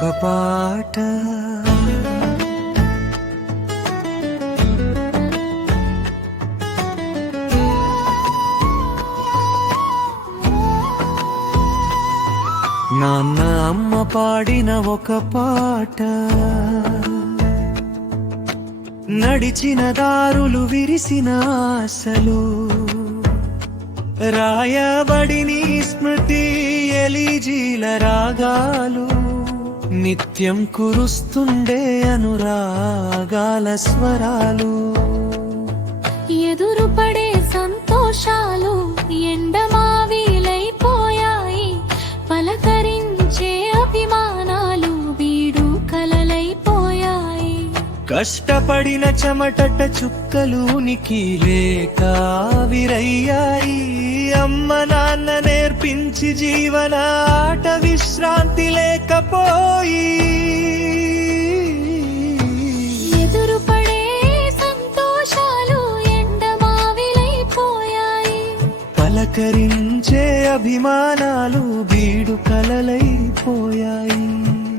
ఒక పాట నాన్న అమ్మ పాడిన ఒక పాట నడిచిన దారులు విరిసిన ఆశలు రాయబడిని స్మృతి ఎలిజీల రాగాలు నిత్యం కురుస్తుండే అనురాగాల స్వరాలు ఎదురుపడే సంతోషాలు ఎండమావిలైపోయాయి పలకరించే అభిమానాలు బీడు కలలైపోయాయి కష్టపడిన చెమటట చుక్కలు ఉనికి లేక విరయ్యాయి అమ్మ నాన్న నేర్పించి జీవన ఆట విశ్రాంతి లేకపోయి ఎదురుపడే సంతోషాలు ఎండమావిలైపోయాయి పలకరించే అభిమానాలు బీడు కలలైపోయాయి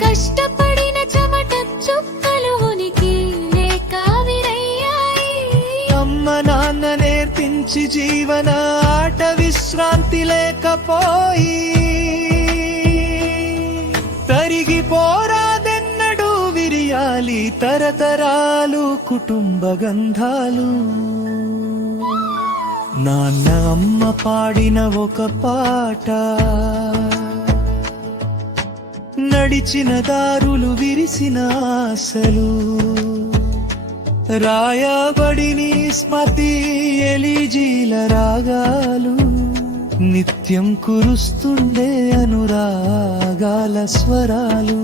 కష్టపడిన చెమట చుక్కలు ఉనికి లేక విరయ్యాయి అమ్మ నాన్న నేర్పించి జీవన ఆట విశ్రాంతి లేకపోయి తరిగిపోరాదెన్నడూ విరియాలి తరతరాలు కుటుంబ గంధాలు నాన్న అమ్మ పాడిన ఒక పాట నడిచిన దారులు విరిసిన ఆశలు రాయబడిని స్మృతి ఎలిజీల రాగాలు నిత్యం కురుస్తుండే అనురాగాల స్వరాలు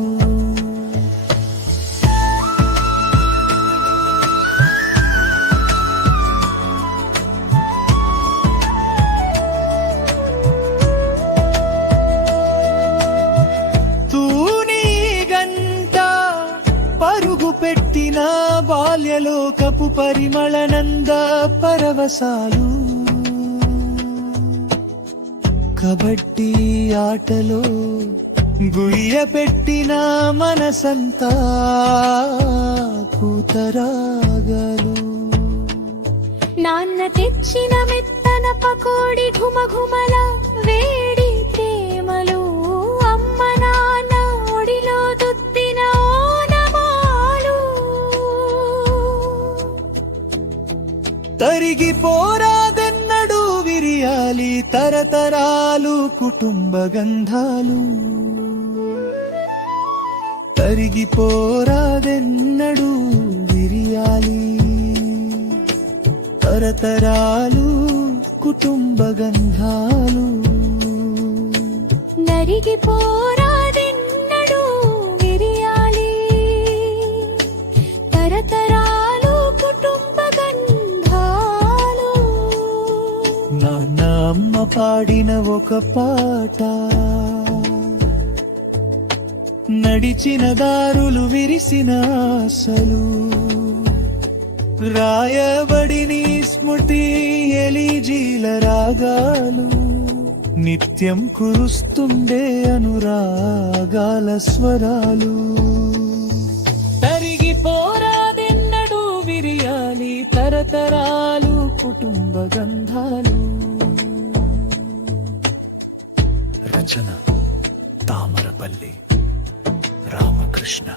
పరుగు పెట్టిన బాల్యలోకపు పరిమళనంద పరవశాలు కబడ్డీ ఆటలో గుయ్య పెట్టిన మనసంతా కూతరాగలు నాన్న తెచ్చిన మెత్తన పకోడి ఘుమఘుమల వేడి ప్రేమలు అమ్మ నాన్న ఒడిలో దుత్తిన ఓనమాలు తరిగిపోరాదెన్నడూ విరియాలి తరతరాలు కుటుంబ గంధాలు తరిగిపోరాదెన్నడూ విరియాలి తరతరాలు కుటుంబ గంధాలు నరిగిపోరాదెన్నడూ విరియాలి తరతరాలు కుటుంబ గంధాలు నాన్న అమ్మ పాడిన ఒక పాట నడిచిన దారులు విరిసిన ఆశలు రాయబడిని స్మృతి ఎలిజీల రాగాలు నిత్యం కురుస్తుండే అనురాగాల స్వరాలు తరిగిపోరాదెన్నడూ విరియాలి తరతరాలు కుటుంబ గంధాలు రచన తామరపల్లి రామకృష్ణ